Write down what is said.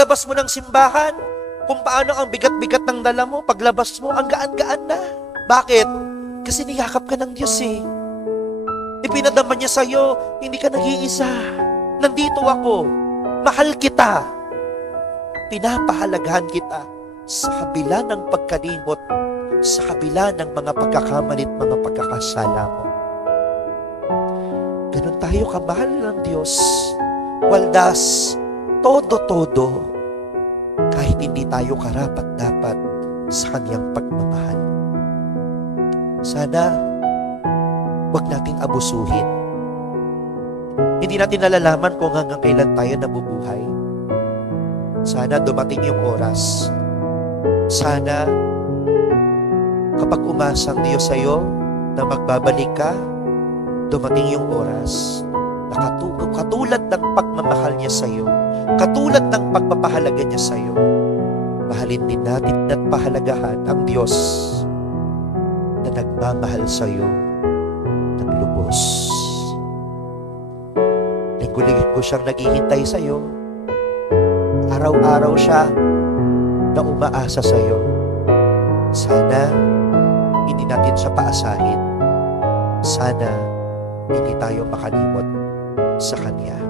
paglabas mo ng simbahan, kung paano ang bigat-bigat ng dala mo, paglabas mo, ang gaan-gaan na. Bakit? Kasi niyakap ka ng Diyos eh. Ipinadama niya sa'yo, hindi ka nag-iisa. Nandito ako, mahal kita. Pinapahalagahan kita sa kabila ng pagkalimot, sa kabila ng mga pagkakamali at mga pagkakasala mo. Ganun tayo kamahal ng Diyos. Waldas, todo-todo, kahit hindi tayo karapat-dapat sa Kanyang pagmamahal. Sana, huwag nating abusuhin. Hindi natin nalalaman kung hanggang kailan tayo nabubuhay. Sana dumating yung oras. Sana, kapag umasa ang Diyos sa'yo na magbabalik ka, dumating yung oras na katulad ng pagmamahal niya sa'yo, katulad ng pagpapahalaga niya sa'yo, mahalin din natin at pahalagahan ang Diyos na nagmamahal sa'yo ng lubos. Linggo-linggo siyang naghihintay sa'yo. Araw-araw siya na umaasa sa'yo. Sana hindi natin siya paasahin. Sana hindi tayo makalimot sa Kanya.